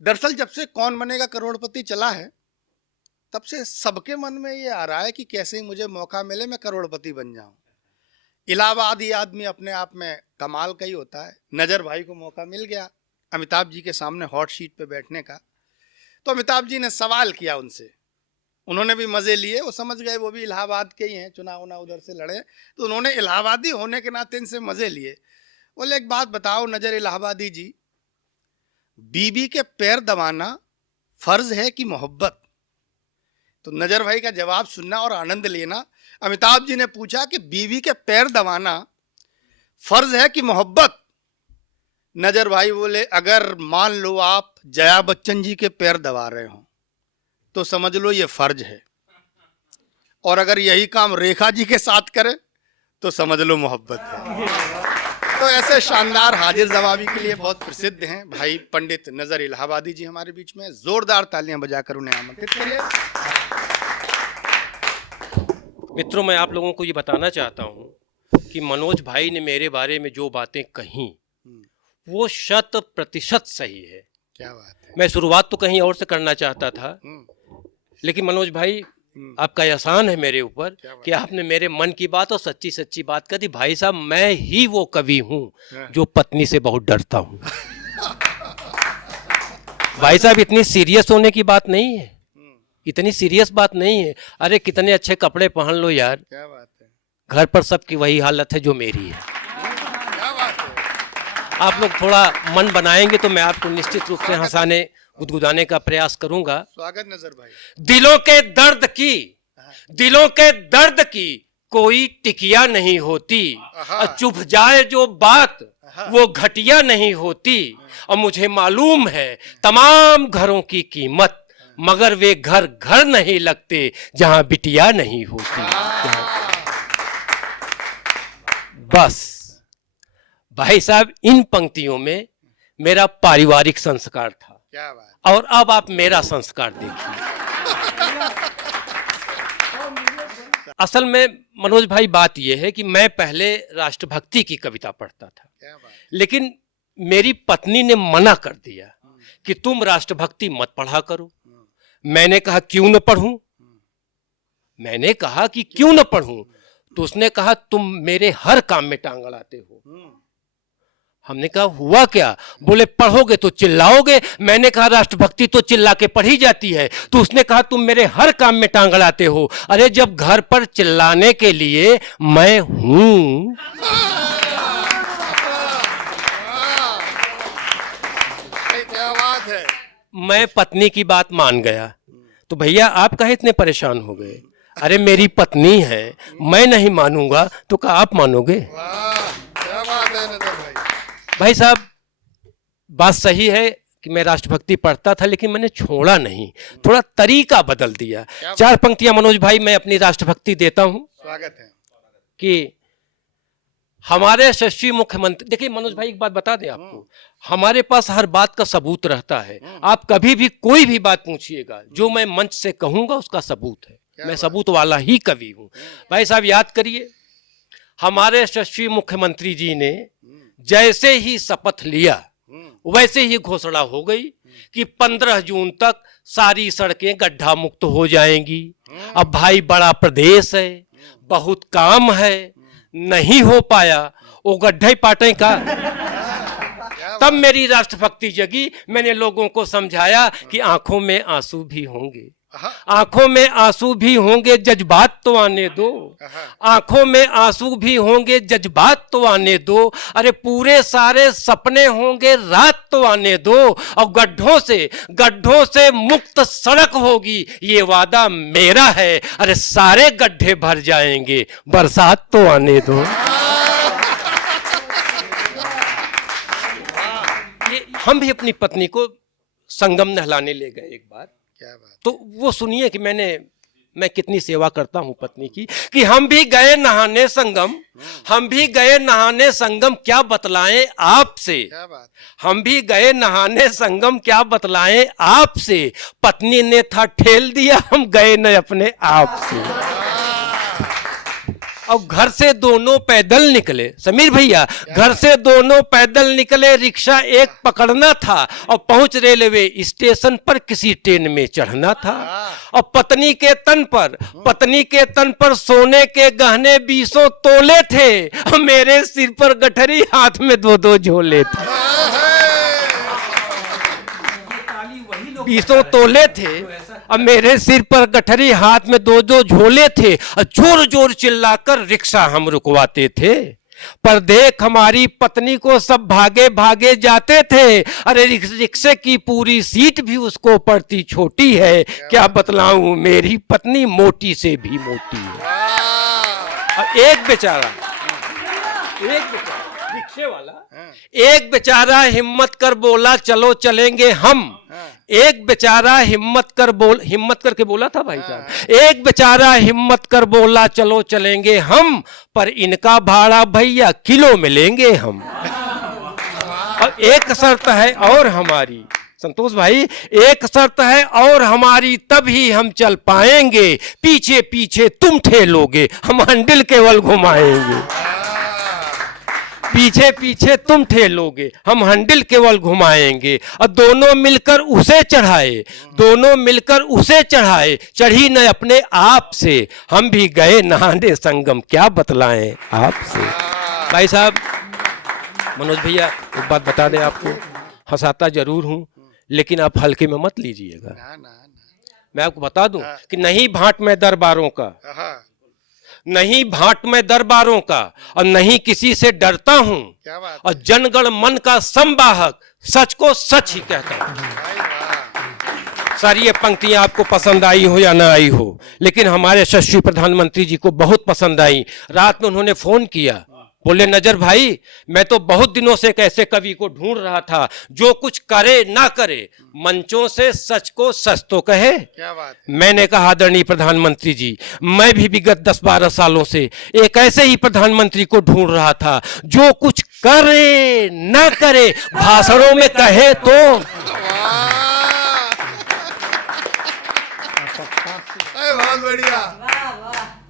दरअसल जब से कौन बनेगा करोड़पति चला है तब से सबके मन में ये आ रहा है कि कैसे ही मुझे मौका मिले मैं करोड़पति बन जाऊं। इलाहाबादी आदमी अपने आप में कमाल का ही होता है। नजर भाई को मौका मिल गया अमिताभ जी के सामने हॉट सीट पे बैठने का, तो अमिताभ जी ने सवाल किया उनसे, उन्होंने भी मजे लिए, वो समझ गए वो भी इलाहाबाद के ही हैं, चुनाव उधर से लड़े, तो उन्होंने इलाहाबादी होने के नाते इनसे मजे लिए। बोले एक बात बताओ नजर इलाहाबादी जी, बीबी के पैर दबाना फर्ज है कि मोहब्बत? तो नजर भाई का जवाब सुनना और आनंद लेना। अमिताभ जी ने पूछा कि बीवी के पैर दबाना फर्ज है कि मोहब्बत? नजर भाई बोले अगर मान लो आप जया बच्चन जी के पैर दबा रहे हो तो समझ लो ये फर्ज है, और अगर यही काम रेखा जी के साथ करे तो समझ लो मोहब्बत है। तो ऐसे शानदार हाजिर जवाबी के लिए बहुत प्रसिद्ध हैं भाई पंडित नजर इलाहाबादी जी हमारे बीच में। जोरदार तालियां बजाकर उन्हें आमंत्रित करिए। मित्रों, मैं आप लोगों को ये बताना चाहता हूँ कि मनोज भाई ने मेरे बारे में जो बातें कही वो 100% सही है। क्या बात है। मैं शुरुआत तो कहीं और से करना चाहता था, लेकिन मनोज भाई आपका एहसान है मेरे ऊपर कि आपने मेरे मन की बात और सच्ची सच्ची बात कर दी। भाई साहब, मैं ही वो कवि हूँ जो पत्नी से बहुत डरता हूँ। भाई साहब, इतनी सीरियस होने की बात नहीं है, इतनी सीरियस बात नहीं है। अरे कितने अच्छे कपड़े पहन लो यार, क्या बात है। घर पर सबकी वही हालत है जो मेरी है। क्या बात है। आप लोग थोड़ा मन बनाएंगे तो मैं आपको निश्चित रूप से हंसाने गुदगुदाने का प्रयास करूंगा। स्वागत नजर भाई। दिलों के दर्द की कोई टिकिया नहीं होती, और चुभ जाए जो बात वो घटिया नहीं होती। और मुझे मालूम है तमाम घरों की कीमत, मगर वे घर घर नहीं लगते जहां बिटिया नहीं होती। बस भाई साहब, इन पंक्तियों में मेरा पारिवारिक संस्कार था। क्या बात। और अब आप मेरा संस्कार देखिए। असल में मनोज भाई बात यह है कि मैं पहले राष्ट्रभक्ति की कविता पढ़ता था, क्या बात। लेकिन मेरी पत्नी ने मना कर दिया कि तुम राष्ट्रभक्ति मत पढ़ा करो। मैंने कहा क्यों न पढ़ूं? मैंने कहा कि क्यों न पढ़ूं? तो उसने कहा तुम मेरे हर काम में टांग अड़ाते हो। हमने कहा हुआ क्या? बोले पढ़ोगे तो चिल्लाओगे। मैंने कहा राष्ट्रभक्ति तो चिल्ला के पढ़ी जाती है। तो उसने कहा तुम मेरे हर काम में टांग अड़ाते हो। अरे जब घर पर चिल्लाने के लिए मैं हूं। क्या बात है। मैं पत्नी की बात मान गया। तो भैया आप काहे इतने परेशान हो गए? अरे मेरी पत्नी है, मैं नहीं मानूंगा तो क्या आप मानोगे? क्या बात है नजर भाई। भाई साहब, बात सही है कि मैं राष्ट्रभक्ति पढ़ता था, लेकिन मैंने छोड़ा नहीं, थोड़ा तरीका बदल दिया। 4 पंक्तियां मनोज भाई मैं अपनी राष्ट्रभक्ति देता हूं। स्वागत है। कि हमारे यशस्वी मुख्यमंत्री, देखिए मनोज भाई एक बात बता दें आपको, हमारे पास हर बात का सबूत रहता है। आप कभी भी कोई भी बात पूछिएगा, जो मैं मंच से कहूंगा उसका सबूत है। मैं सबूत वाला ही कवि हूं। भाई साहब याद करिए, हमारे यशस्वी मुख्यमंत्री जी ने जैसे ही शपथ लिया वैसे ही घोषणा हो गई कि 15 जून तक सारी सड़कें गड्ढा मुक्त हो जाएंगी। अब भाई बड़ा प्रदेश है, बहुत काम है, नहीं हो पाया, वो गड्ढे पाटे का। तब मेरी राष्ट्रभक्ति जगी। मैंने लोगों को समझाया कि आंखों में आंसू भी होंगे, आंखों में आंसू भी होंगे, जज्बात तो आने दो। आंखों में आंसू भी होंगे, जज्बात तो आने दो। अरे पूरे सारे सपने होंगे, रात तो आने दो। और गड्ढों से मुक्त सड़क होगी, ये वादा मेरा है। अरे सारे गड्ढे भर जाएंगे, बरसात तो आने दो। ये हम भी अपनी पत्नी को संगम नहलाने ले गए एक बार। क्या बात। तो वो सुनिए कि मैं कितनी सेवा करता हूं पत्नी की। कि हम भी गए नहाने संगम, हम भी गए नहाने संगम, क्या बतलाएं आपसे। क्या बात। हम भी गए नहाने संगम, क्या बतलाएं आपसे। पत्नी ने था ठेल दिया, हम गए न अपने आप से। और घर से दोनों पैदल निकले, समीर भैया, घर से दोनों पैदल निकले, रिक्शा एक पकड़ना था और पहुंच रेलवे स्टेशन पर किसी ट्रेन में चढ़ना था। और पत्नी के तन पर सोने के गहने 20 तोले थे और मेरे सिर पर गठरी, हाथ में 2-2 झोले थे। 20 तोले थे और मेरे सिर पर गठरी, हाथ में 2-2 झोले थे और जोर जोर चिल्लाकर रिक्शा हम रुकवाते थे। पर देख हमारी पत्नी को सब भागे भागे जाते थे। अरे रिक्शे की पूरी सीट भी उसको पड़ती छोटी है। क्या बतलाऊं, मेरी पत्नी मोटी से भी मोटी है। और एक बेचारा रिक्शे वाला, एक बेचारा हिम्मत कर बोला चलो चलेंगे हम। एक बेचारा हिम्मत करके बोला था भाई साहब, एक बेचारा हिम्मत कर बोला चलो चलेंगे हम, पर इनका भाड़ा भैया किलो में लेंगे हम। और एक शर्त है और हमारी, संतोष भाई, एक शर्त है और हमारी, तभी हम चल पाएंगे। पीछे पीछे तुम ठेलोगे, हम हैंडल केवल घुमाएंगे। पीछे पीछे तुम ठेलोगे, हम हैंडल केवल घुमाएंगे। और दोनों मिलकर उसे चढ़ाए, चढ़ी न अपने आप से। हम भी गए नहाने संगम, क्या बतलाएं आपसे। भाई साहब, मनोज भैया, एक बात बता दें आपको, हंसाता जरूर हूं लेकिन आप हल्के में मत लीजिएगा। मैं आपको बता दूं कि नहीं भांट में दरबारों का, नहीं भांट में दरबारों का, और नहीं किसी से डरता हूं, और जनगण मन का संवाहक, सच को सच ही कहता हूं। सर, ये पंक्तियां आपको पसंद आई हो या ना आई हो, लेकिन हमारे यशस्वी प्रधानमंत्री जी को बहुत पसंद आई। रात में उन्होंने फोन किया, बोले नजर भाई, मैं तो बहुत दिनों से एक ऐसे कवि को ढूंढ रहा था जो कुछ करे ना करे, मंचों से सच को सच तो कहे। क्या बात है। मैंने कहा आदरणीय प्रधानमंत्री जी, मैं भी विगत 10-12 सालों से एक ऐसे ही प्रधानमंत्री को ढूंढ रहा था जो कुछ करे ना करे, भाषणों में कहे तो। बहुत बढ़िया।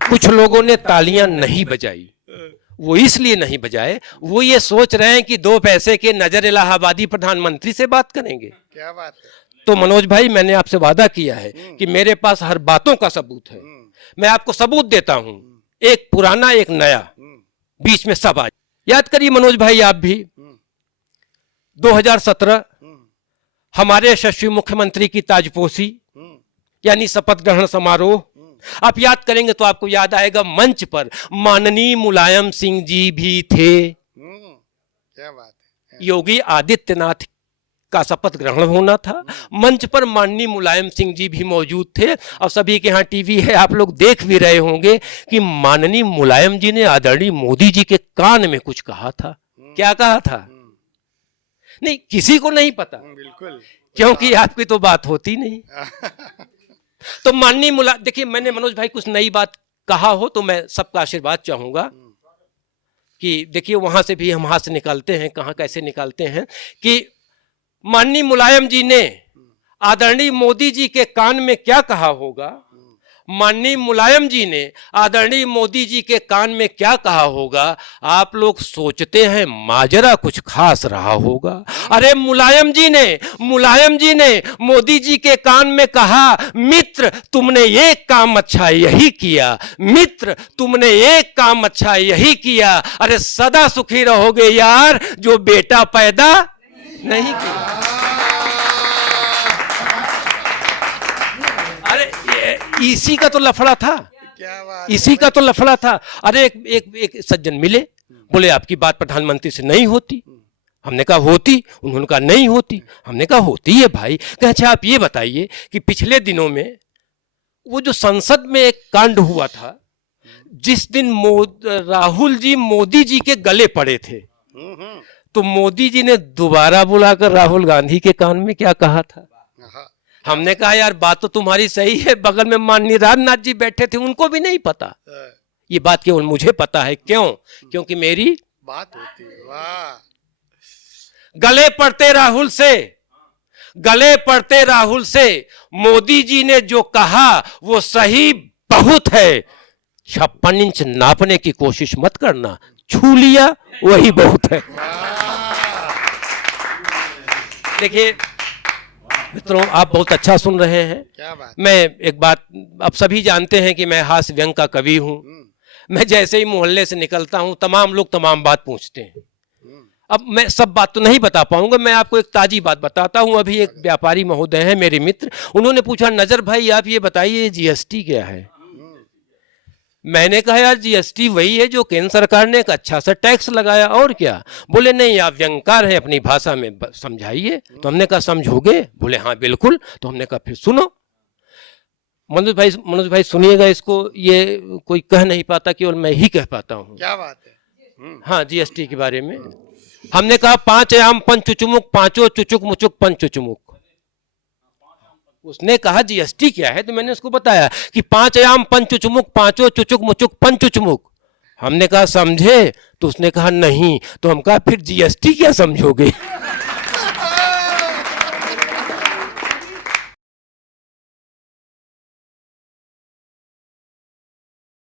कुछ लोगों ने तालियां नहीं बजाई, वो इसलिए नहीं बजाए, वो ये सोच रहे हैं कि 2 पैसे के नजर इलाहाबादी प्रधानमंत्री से बात करेंगे। क्या बात है। तो मनोज भाई, मैंने आपसे वादा किया है कि मेरे पास हर बातों का सबूत है। मैं आपको सबूत देता हूं, एक पुराना एक नया, बीच में सब आज। याद करिए मनोज भाई, आप भी 2017 हमारे यशस्वी मुख्यमंत्री की ताजपोशी यानी शपथ ग्रहण समारोह, आप याद करेंगे तो आपको याद आएगा, मंच पर माननीय मुलायम सिंह जी भी थे। क्या बात है। योगी आदित्यनाथ का शपथ ग्रहण होना था, मंच पर माननीय मुलायम सिंह जी भी मौजूद थे। और सभी के यहाँ टीवी है, आप लोग देख भी रहे होंगे कि माननीय मुलायम जी ने आदरणीय मोदी जी के कान में कुछ कहा था। क्या कहा था? नहीं, किसी को नहीं पता, बिल्कुल, क्योंकि आपकी तो बात होती नहीं। तो माननीय देखिए, मैंने मनोज भाई कुछ नई बात कहा हो तो मैं सबका आशीर्वाद चाहूंगा कि देखिए, वहां से भी हम हाथ से निकालते हैं, कहां कैसे निकालते हैं, कि माननीय मुलायम जी ने आदरणीय मोदी जी के कान में क्या कहा होगा। माननीय मुलायम जी ने आदरणीय मोदी जी के कान में क्या कहा होगा। आप लोग सोचते हैं माजरा कुछ खास रहा होगा। अरे मुलायम जी ने मोदी जी के कान में कहा, मित्र तुमने एक काम अच्छा यही किया, मित्र तुमने एक काम अच्छा यही किया। अरे सदा सुखी रहोगे यार, जो बेटा पैदा नहीं किया। अरे इसी का तो लफड़ा था, क्या बात, इसी का तो लफड़ा था। अरे एक सज्जन मिले, बोले आपकी बात प्रधानमंत्री से नहीं होती। हमने कहा होती, उन्होंने कहा नहीं होती। हमने कहा होती है भाई। कहा अच्छा आप ये बताइए कि पिछले दिनों में वो जो संसद में एक कांड हुआ था, जिस दिन राहुल जी मोदी जी के गले पड़े थे, तो मोदी जी ने दोबारा बुलाकर राहुल गांधी के कान में क्या कहा था। हमने कहा यार बात तो तुम्हारी सही है, बगल में माननीय राजनाथ जी बैठे थे, उनको भी नहीं पता। ये बात केवल मुझे पता है। क्यों? क्योंकि मेरी बात होती है। वाह। गले पड़ते राहुल से मोदी जी ने जो कहा वो सही बहुत है। 56 इंच नापने की कोशिश मत करना, छू लिया वही बहुत है। देखिए मित्रों, आप बहुत अच्छा सुन रहे हैं। क्या बात। मैं एक बात, अब सभी जानते हैं कि मैं हास्य व्यंग का कवि हूं। मैं जैसे ही मोहल्ले से निकलता हूं तमाम लोग तमाम बात पूछते हैं। अब मैं सब बात तो नहीं बता पाऊंगा, मैं आपको एक ताजी बात बताता हूं। अभी एक व्यापारी महोदय हैं मेरे मित्र, उन्होंने पूछा, नजर भाई आप ये बताइए जीएसटी क्या है? मैंने कहा यार जीएसटी वही है जो केंद्र सरकार ने एक अच्छा सा टैक्स लगाया, और क्या? बोले नहीं आप व्यंगकार हैं, अपनी भाषा में समझाइए। तो हमने कहा समझोगे? बोले हाँ बिल्कुल। तो हमने कहा फिर सुनो। मनोज भाई सुनिएगा इसको, ये कोई कह नहीं पाता, केवल मैं ही कह पाता हूँ। क्या बात है। हाँ, जीएसटी के बारे में हमने कहा 5 आयाम पंच चुचुमुक, पांचों चुचुक मुचुक पंच चुचुमुक। उसने कहा जीएसटी क्या है, तो मैंने उसको बताया कि 5 आयाम पंच चुचुमुक, पांचों चुचुक मुचुक पंच चुचुमुक। हमने कहा समझे? तो उसने कहा नहीं। तो हम कहा फिर जीएसटी क्या समझोगे?